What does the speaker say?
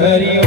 हरि